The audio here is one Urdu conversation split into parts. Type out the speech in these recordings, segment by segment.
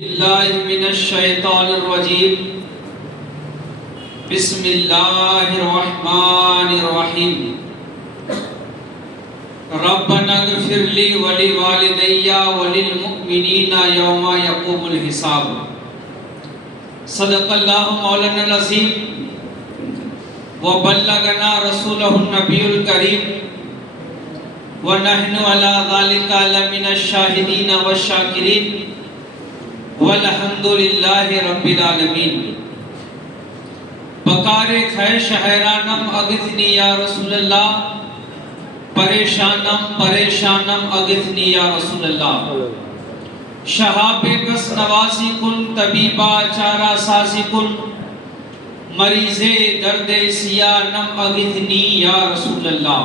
اللہ من الشیطان الرجیم بسم اللہ الرحمن الرحیم ربنا اغفر لی ولوالدی وللمؤمنین یوم یقوم الحساب صدق اللہ مولانا العظیم وبلغنا رسولہ النبی الکریم ونحن علی ذلک لمن الشاہدین والشاکرین والحمدللہ رب العالمین بکار خیر شہرانم اغثنی یا رسول اللہ پریشانم پریشانم اغثنی یا رسول اللہ شہاب کس نواسی کن طبیبہ چارہ سازی کن مریض درد سیانم اغثنی یا رسول اللہ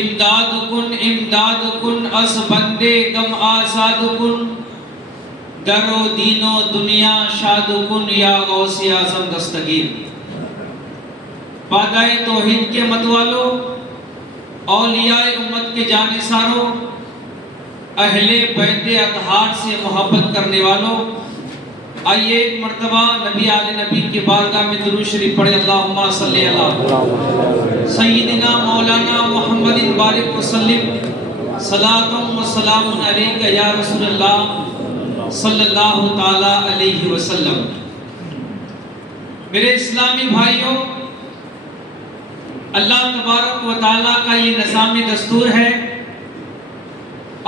امداد کن از بندے غم آزاد کن در و دین و دنیا شاد کن یا غوث اعظم دستگیر پادائے توحید کے مدوالو اولیاء امت کے جانثارو اہل بیت اطہار سے محبت کرنے والو آئیے ایک مرتبہ نبی آل نبی کی بارگاہ میں درود شریف پڑھے اللہم صلی اللہ سیدنا مولانا محمد بارک وسلم صلاۃ و سلام علیک یا رسول اللہ صلی اللہ تعالی علیہ وسلم۔ میرے اسلامی بھائیوں، اللہ تبارک و تعالیٰ کا یہ نظام دستور ہے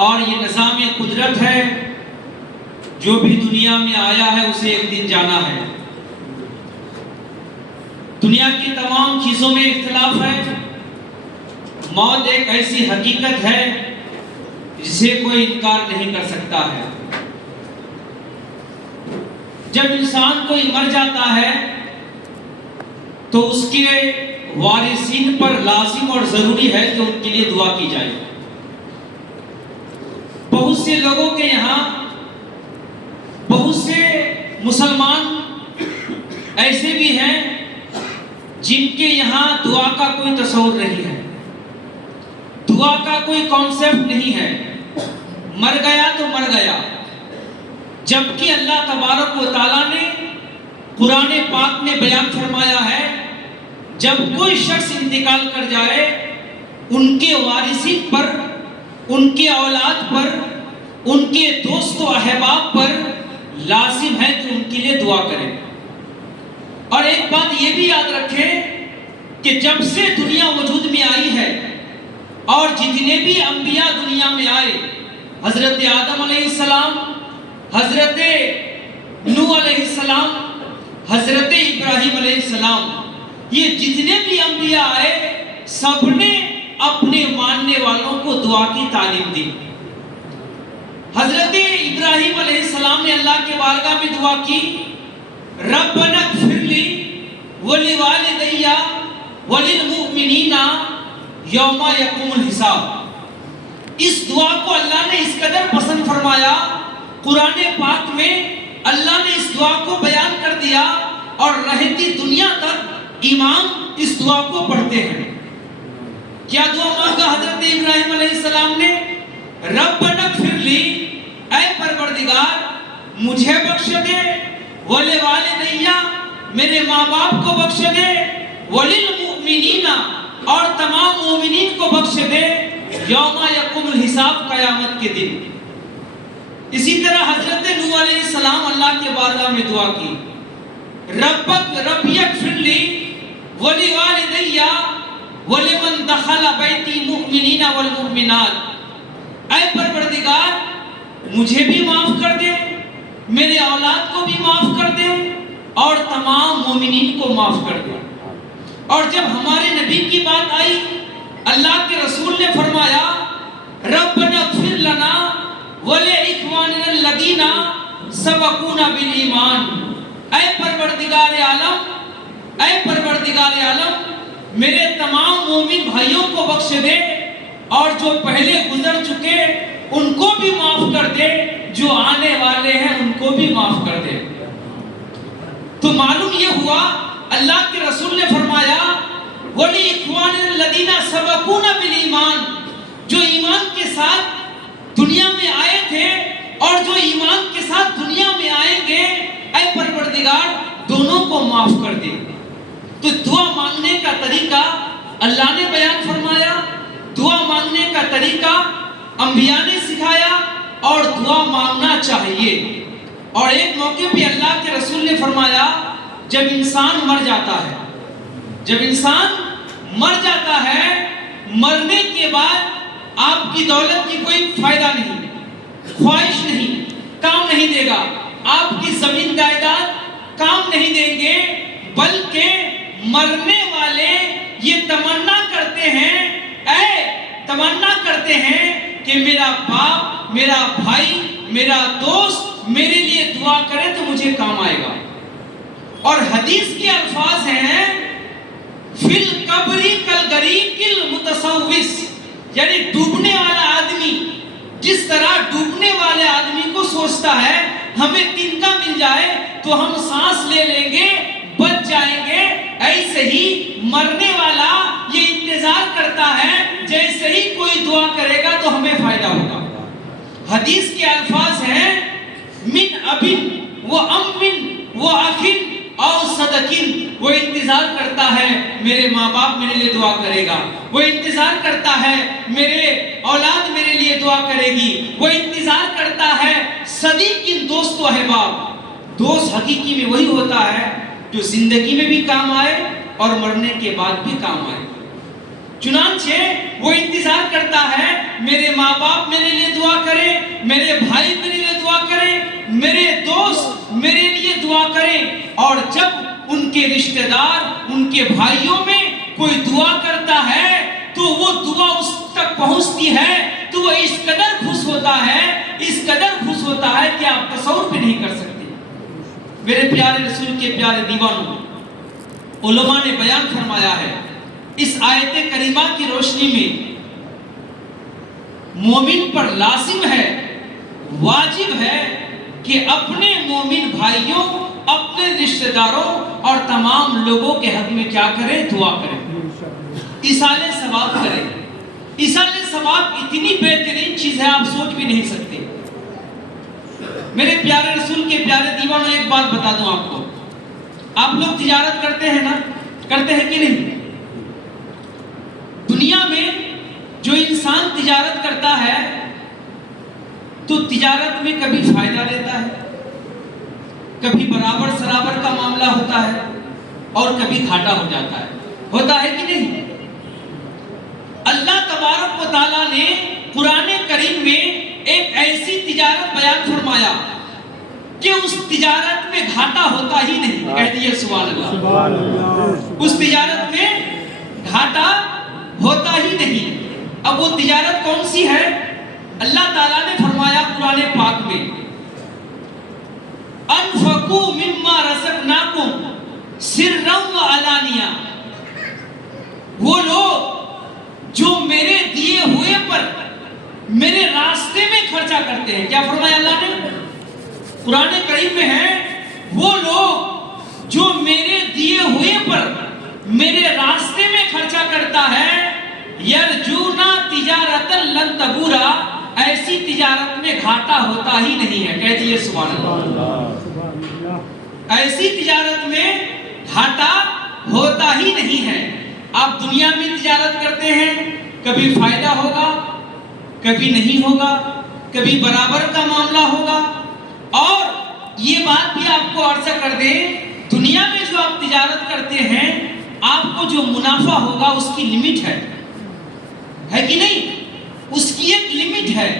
اور یہ نظام قدرت ہے، جو بھی دنیا میں آیا ہے اسے ایک دن جانا ہے۔ دنیا کی تمام چیزوں میں اختلاف ہے، موت ایک ایسی حقیقت ہے جسے کوئی انکار نہیں کر سکتا ہے۔ جب انسان کوئی مر جاتا ہے تو اس کے وارثین پر لازم اور ضروری ہے کہ ان کے لیے دعا کی جائے۔ بہت سے لوگوں کے یہاں، بہت سے مسلمان ایسے بھی ہیں جن کے یہاں دعا کا کوئی تصور نہیں ہے، دعا کا کوئی کانسیپٹ نہیں ہے، مر گیا تو مر گیا۔ جبکہ اللہ تبارک و تعالیٰ نے قرآن پاک میں بیان فرمایا ہے، جب کوئی شخص انتقال کر جائے ان کے وارثین پر، ان کے اولاد پر، ان کے دوست و احباب پر لازم ہے کہ ان کے لیے دعا کریں۔ اور ایک بات یہ بھی یاد رکھیں کہ جب سے دنیا وجود میں آئی ہے اور جتنے بھی انبیاء دنیا میں آئے، حضرت آدم علیہ السلام، حضرت نوح علیہ السلام، حضرت ابراہیم علیہ السلام، یہ جتنے بھی انبیاء آئے سب نے اپنے ماننے والوں کو دعا کی تعلیم دی۔ حضرت ابراہیم علیہ السلام نے اللہ کے بارگاہ میں دعا کی، ربنا اغفر لی ولوالدی وللمؤمنین یوم یقوم الحساب۔ اس دعا کو اللہ نے اس قدر پسند فرمایا، قرآن پاک میں اللہ نے اس دعا کو بیان کر دیا اور رہتی دنیا تک امام اس دعا کو پڑھتے ہیں۔ کیا دعا مانگا حضرت ابراہیم علیہ السلام نے؟ ربنا اغفر لی، اے پروردگار مجھے بخش دے، ولوالدی میرے ماں باپ کو بخش دے، وللمؤمنین اور تمام مومنین کو بخش دے، یوم یقوم الحساب قیامت کے دن۔ اسی طرح حضرت نوح علیہ السلام اللہ کے بارگاہ میں دعا کی، رب اغفر لی ولوالدی ولمن دخل بیتی مؤمنین والمؤمنات، اے پروردگار مجھے بھی معاف کر دے، میرے اولاد کو بھی معاف کر دے اور تمام مومنین کو معاف کر دے۔ اور جب ہمارے نبی کی بات آئی، اللہ کے رسول نے فرمایا، ربنا اغفر لنا وَلِإِخْوَانِنَا الَّذِينَ سَبَقُونَا بِالْإِيمَانِ، اے پروردگار عالم، اے پروردگار عالم میرے تمام مومن بھائیوں کو بخش دے اور جو پہلے گزر چکے ان کو بھی معاف کر دے، جو آنے والے ہیں ان کو بھی معاف کر دے۔ تو معلوم یہ ہوا اللہ کے رسول نے فرمایا وَلِإِخْوَانِنَا الَّذِينَ سَبَقُونَا بِالْإِيمَانِ، جو ایمان کے ساتھ دنیا میں آئے تھے اور جو ایمان کے ساتھ دنیا میں آئیں گے، اے پروردگار دونوں کو معاف کر دے۔ تو دعا مانگنے کا طریقہ اللہ نے بیان فرمایا، دعا مانگنے کا طریقہ انبیاء نے سکھایا، اور دعا مانگنا چاہیے۔ اور ایک موقع پہ اللہ کے رسول نے فرمایا، جب انسان مر جاتا ہے، جب انسان مر جاتا ہے، مرنے کے بعد آپ کی دولت کی کوئی فائدہ نہیں، خواہش نہیں، کام نہیں دے گا، آپ کی زمین جائیداد کام نہیں دیں گے، بلکہ مرنے والے یہ تمنا کرتے ہیں کہ میرا باپ، میرا بھائی، میرا دوست میرے لیے دعا کرے تو مجھے کام آئے گا۔ اور حدیث کے الفاظ ہیں فی القبر کالغریق المتصوص، یعنی ڈوبنے والا آدمی جس طرح ڈوبنے والے آدمی کو سوچتا ہے ہمیں تنکا مل جائے تو ہم سانس لے لیں گے، بچ جائیں گے، ایسے ہی مرنے والا یہ انتظار کرتا ہے جیسے ہی کوئی دعا کرے گا تو ہمیں فائدہ ہوگا۔ حدیث کے الفاظ ہیں من ابن و امن و اخن او صدقین، وہ انتظار کرتا ہے میرے ماں باپ میرے لیے دعا کرے گا، وہ انتظار کرتا ہے میرے اولاد میرے لیے دعا کرے گی، وہ انتظار کرتا ہے صدیقین، دوست و احباب۔ دوست حقیقی میں وہی ہوتا ہے جو زندگی میں بھی کام آئے اور مرنے کے بعد بھی کام آئے۔ چنانچہ وہ انتظار کرتا ہے میرے ماں باپ میرے لیے دعا کرے، میرے بھائی میرے لیے دعا کرے، میرے دوست میرے لیے دعا کریں، اور جب ان کے رشتہ دار، ان کے بھائیوں میں کوئی دعا کرتا ہے تو وہ دعا اس تک پہنچتی ہے تو وہ اس قدر خوش ہوتا ہے، اس قدر خوش ہوتا ہے کہ آپ تصور بھی نہیں کر سکتے۔ میرے پیارے رسول کے پیارے دیوانوں، علماء نے بیان فرمایا ہے اس آیت کریمہ کی روشنی میں مومن پر لازم ہے، واجب ہے کہ اپنے مومن بھائیوں، اپنے رشتہ داروں اور تمام لوگوں کے حق میں کیا کرے؟ دعا کرے، ایصال ثواب کرے۔ ایصال ثواب اتنی بہترین چیز ہے آپ سوچ بھی نہیں سکتے۔ میرے پیارے رسول کے پیارے دیوانوں، ایک بات بتا دوں آپ کو، آپ لوگ تجارت کرتے ہیں نا، کرتے ہیں کہ نہیں؟ دنیا میں جو انسان تجارت کرتا ہے تو تجارت میں کبھی فائدہ لیتا ہے، کبھی برابر سرابر کا معاملہ ہوتا ہے، اور کبھی گھاٹا ہو جاتا ہے، ہوتا ہے کہ نہیں؟ اللہ تبارک و تعالیٰ نے قرآن کریم میں ایک ایسی تجارت بیان فرمایا کہ اس تجارت میں گھاٹا ہوتا ہی نہیں۔ کہہ دیئے سبحان اللہ۔ اس تجارت میں گھاٹا ہوتا ہی نہیں۔ اب وہ تجارت کون سی ہے؟ اللہ تعالیٰ نے فرمایا قرآن پاک میں انفقوا مما رزقناکم سرا وعلانیہ، وہ لوگ جو میرے دیے ہوئے پر میرے راستے میں خرچہ کرتے ہیں۔ کیا فرمایا اللہ نے؟ قرآن کریم میں ہے وہ لوگ جو میرے دیے ہوئے پر میرے راستے میں خرچہ کرتا ہے، یرجونا تجارتا لن تبورا، ایسی تجارت میں گھاٹا ہوتا ہی نہیں ہے۔ کہہ دیئے سبحان اللہ۔ ایسی تجارت میں گھاٹا ہوتا ہی نہیں ہے۔ آپ دنیا میں تجارت کرتے ہیں، کبھی فائدہ ہوگا، کبھی نہیں ہوگا، کبھی برابر کا معاملہ ہوگا۔ اور یہ بات بھی آپ کو عرض کر دیں، دنیا میں جو آپ تجارت کرتے ہیں آپ کو جو منافع ہوگا اس کی لمٹ ہے کہ نہیں؟ اس کی ایک لمٹ ہے،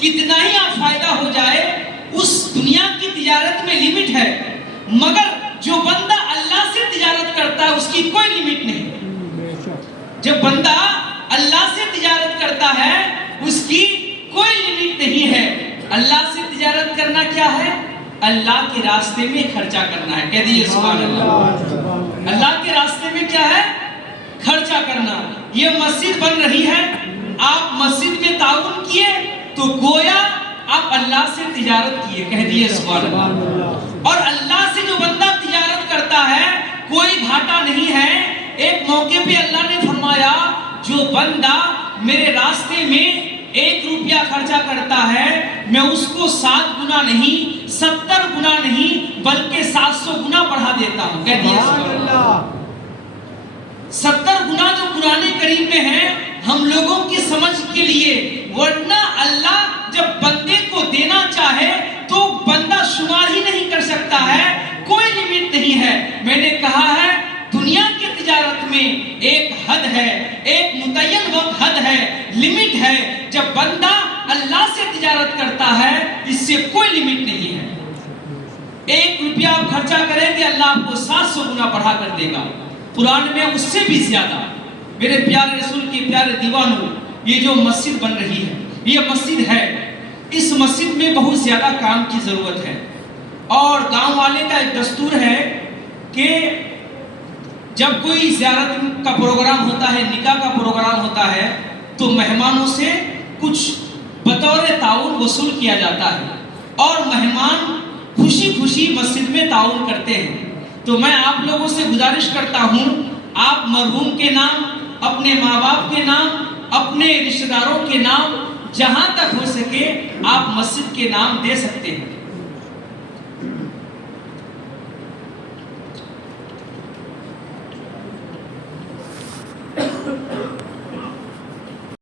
کتنا ہی آپ فائدہ ہو جائے اس دنیا کی تجارت میں لمٹ ہے، مگر جو بندہ اللہ سے تجارت کرتا ہے اس کی کوئی لمٹ نہیں۔ جب بندہ اللہ سے تجارت کرتا ہے اس کی کوئی لمٹ نہیں ہے۔ اللہ سے تجارت کرنا کیا ہے؟ اللہ کے راستے میں خرچہ کرنا ہے۔ کہہ دیئے سبحان اللہ۔ اللہ کے راستے میں کیا ہے؟ خرچہ کرنا۔ یہ مسجد بن رہی ہے، آپ مسجد میں تعاون کیے تو گویا آپ اللہ سے تجارت کیے۔ کہہ دیئے سبحان اللہ۔ اور اللہ سے جو بندہ تجارت کرتا ہے کوئی گھاٹا نہیں ہے۔ ایک موقع پہ اللہ نے فرمایا جو بندہ میرے راستے میں 1 روپیہ خرچہ کرتا ہے میں اس کو 7 گنا نہیں 70 گنا نہیں بلکہ 700 گنا بڑھا دیتا ہوں. کہتی ہے سبحان اللہ. 70 گنا جو قرآن کریم میں ہے ہم لوگوں کی سمجھ کے لیے، ورنہ اللہ جب بندے کو دینا چاہے تو بندہ شمار ہی نہیں کر سکتا ہے، کوئی لمٹ نہیں ہے. میں نے کہا ہے دنیا کی تجارت میں ایک حد ہے، ایک متعین وقت حد ہے، لمٹ ہے. جب بندہ اللہ سے تجارت کرتا ہے اس سے کوئی لمٹ نہیں ہے. 1 روپیہ آپ خرچہ کریں گے اللہ آپ کو 700 گنا بڑھا کر دے گا، قرآن میں اس سے بھی زیادہ. میرے پیارے رسول کے پیارے دیوانوں، یہ جو مسجد بن رہی ہے یہ مسجد ہے، اس مسجد میں بہت زیادہ کام کی ضرورت ہے. اور گاؤں والے کا ایک دستور ہے کہ جب کوئی زیارت کا پروگرام ہوتا ہے، نکاح کا پروگرام ہوتا ہے تو مہمانوں سے کچھ بطور تعاون وصول کیا جاتا ہے اور مہمان خوشی خوشی مسجد میں تعاون کرتے ہیں. تو میں آپ لوگوں سے گزارش کرتا ہوں آپ مرحوم کے نام، اپنے ماں باپ کے نام، اپنے رشتہ داروں کے نام جہاں تک ہو سکے آپ مسجد کے نام دے سکتے ہیں.